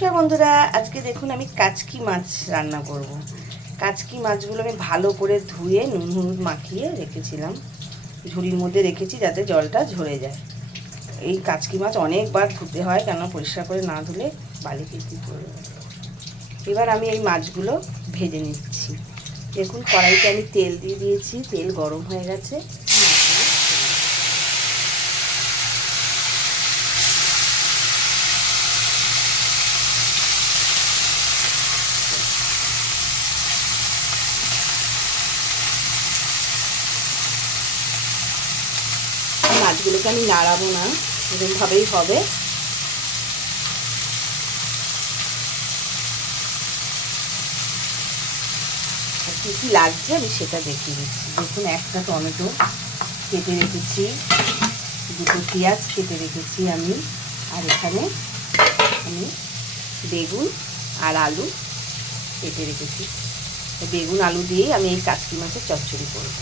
নমস্কার বন্ধুরা, আজকে দেখুন আমি কাচকি মাছ রান্না করব। কাচকি মাছগুলো আমি ভালো করে ধুয়ে নুন হলুদ মাখিয়ে রেখেছিলাম, ঝুড়ির মধ্যে রেখেছি যাতে জলটা ঝরে যায়। এই কাচকি মাছ অনেকবার ধুতে হয়, কেন পরিষ্কার করে না ধুলে বালি কিরকি করবে। এবার আমি এই মাছগুলো ভেজে নিচ্ছি। দেখুন কড়াইতে আমি তেল দিয়ে দিয়েছি, তেল গরম হয়ে গেছে। মাছগুলোকে আমি নাড়াবো না, এরকমভাবেই হবে। কী কী লাগছে আমি সেটা দেখিয়ে দিচ্ছি। দেখুন একটা টমেটো কেটে রেখেছি, দুটো পেঁয়াজ কেটে রেখেছি আমি, আর এখানে আমি বেগুন আর আলু কেটে রেখেছি। বেগুন আলু দিয়েই আমি এই কাচকি মাছের চচ্চড়ি করব।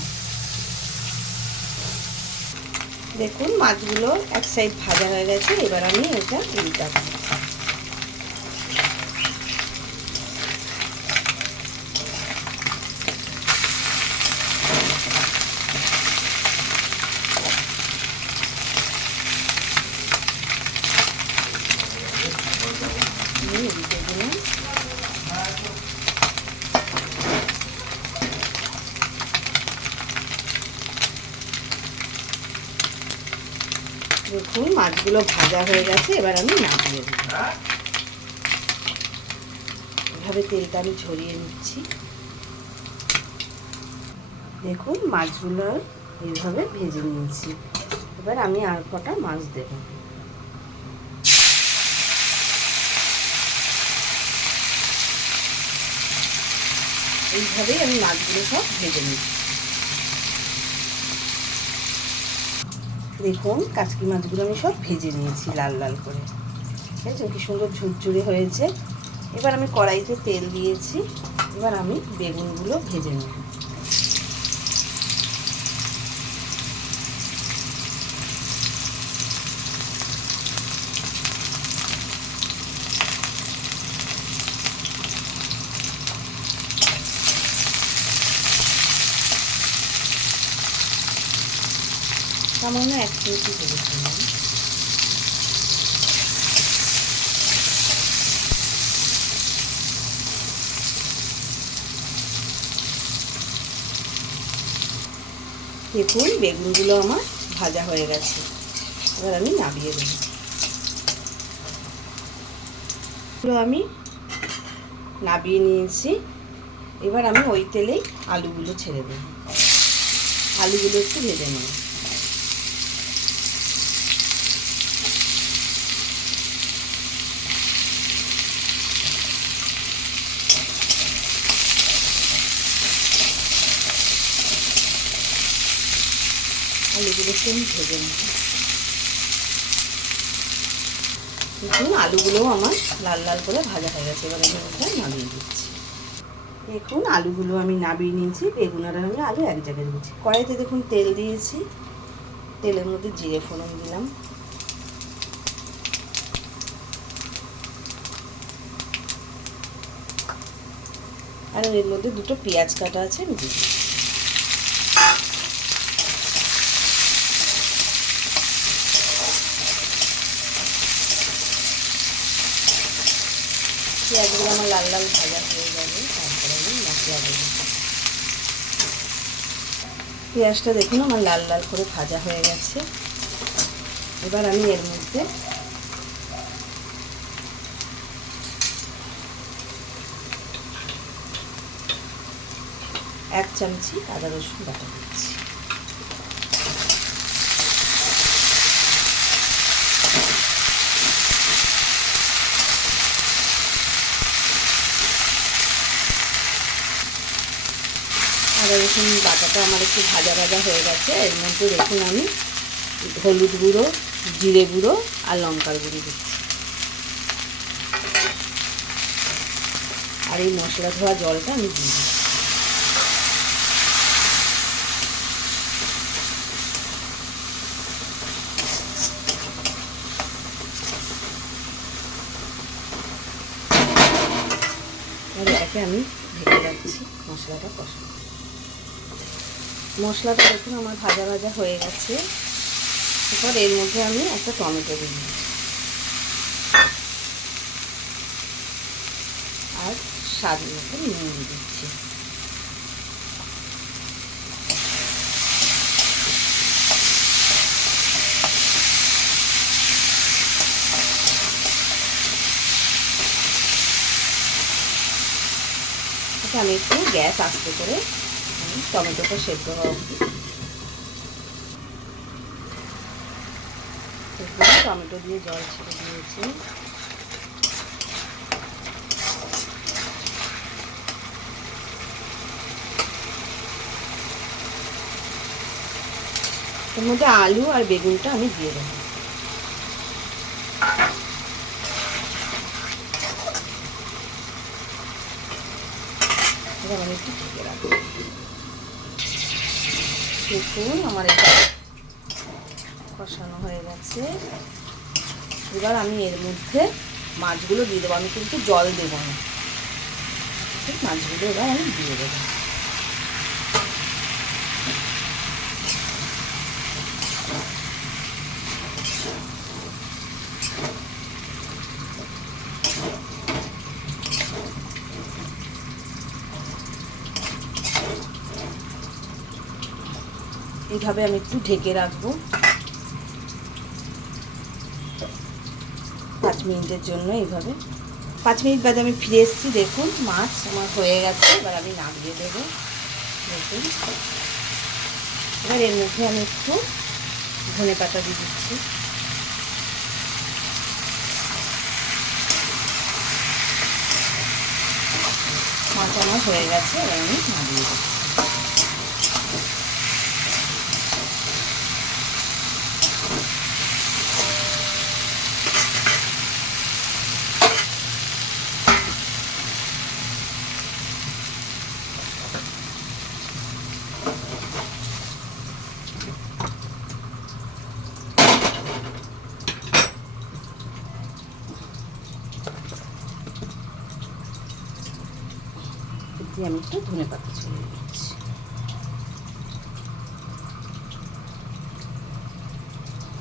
দেখুন মাছগুলো এক সাইড ভাজা হয়ে গেছে, এবার আমি এটা উল্টাবো। উল্টে দিলাম। দেখুন মাছগুলো ভাজা হয়ে গেছে, এবার আমি নামিয়ে দেব। এভাবে তেলটা আমি ঝরিয়ে নিচ্ছি। দেখুন মাছগুলো এইভাবে ভেজে নিয়েছি, এবার আমি আর কটা মাছ দেব। এইভাবেই আমি মাছগুলো সব ভেজে নিচ্ছি। দেখুন কাচকি মাছগুলো আমি সব ভেজে নিয়েছি লাল লাল করে, ঠিক আছে? কি সুন্দর ঝুরঝুরে হয়েছে। এবার আমি কড়াইতে তেল দিয়েছি, এবার আমি বেগুনগুলো ভেজে নেব। সামান্য 1 মিনিট ভেজেছিলাম। দেখুন বেগুনগুলো আমার ভাজা হয়ে গেছে, এবার আমি নামিয়ে দেব। আমি নামিয়ে নিয়েছি, এবার আমি ওই তেলেই আলুগুলো ছেড়ে দেব। আলুগুলো একটু ভেজে নেব। আলুগুলো একটু আমি ভেজে নেব। দেখুন আলুগুলোও আমার লাল লাল করে ভাজা হয়ে গেছে, এবার আমি ওটা নামিয়ে দিচ্ছি। দেখুন আলুগুলো আমি নামিয়ে নিয়েছি, বেগুন আর আমি আলু এক জায়গায় দিয়েছি। কড়াইতে দেখুন তেল দিয়েছি, তেলের মধ্যে জিরে ফোড়ন দিলাম। আর এর মধ্যে দুটো পেঁয়াজ কাটা আছে, আমি দিয়ে দিচ্ছি। পেঁয়াজগুলো আমার লাল লাল ভাজা হয়ে যাবে, তারপরে আমি মশলা দেবো। পেঁয়াজটা দেখুন আমার লাল লাল করে ভাজা হয়ে গেছে, এবার আমি এর মধ্যে এক চামচি আদা রসুন বাটা দিচ্ছি। আদা রসুন বাটাটা আমার একটু ভাজা ভাজা হয়ে গেছে, এর মধ্যে দেখুন আমি হলুদ গুঁড়ো, জিরে গুঁড়ো আর লঙ্কার গুঁড়ো দিচ্ছি। আর এই মশলা ধোয়া জলটা আমি দিয়ে দিচ্ছি। আর এটাকে আমি ঢেকে রাখছি মশলাটা কষানো। মশলাটা দেখুন আমার ভাজা ভাজা হয়ে গেছে। এরপর এর মধ্যে আমি একটা টমেটো দিই আর স্বাদ মতো নুন দিচ্ছি। আমি একটু গ্যাস আস্তে করে টমেটোটা সেদ্ধ হওয়া টমেটো দিয়ে জল ছেড়ে দিয়েছি। এর মধ্যে আলু আর বেগুনটা আমি দিয়ে দেবো। এবার আমি একটু ঢেকে রাখবো। দেখুন আমার এটা কষানো হয়ে গেছে। এবার আমি এর মধ্যে মাছগুলো দিয়ে দেবো। আমি কিন্তু জল দেবো না, মাছগুলো এবার আমি দিয়ে দেবো। এইভাবে আমি একটু ঢেকে রাখবো 5 মিনিটের জন্য। এইভাবে 5 মিনিট বাদে আমি ফিরে এসেছি। দেখুন মাছ আমার হয়ে গেছে। এবার আমি নামিয়ে দেবো। দেখুন এবার এর মধ্যে আমি একটু ধনেপাতা দিয়ে দিচ্ছি। মাছ আমার হয়ে গেছে। এবার আমি নামিয়ে দেবো। আমি একটু ধনেপাতা ছড়িয়ে দিচ্ছি।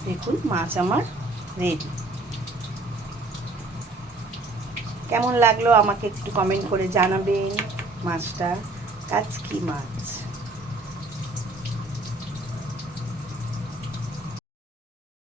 দেখুন মাছ আমার রেডি। কেমন লাগলো আমাকে একটু কমেন্ট করে জানাবেন। মাছটা কাচকি মাছ।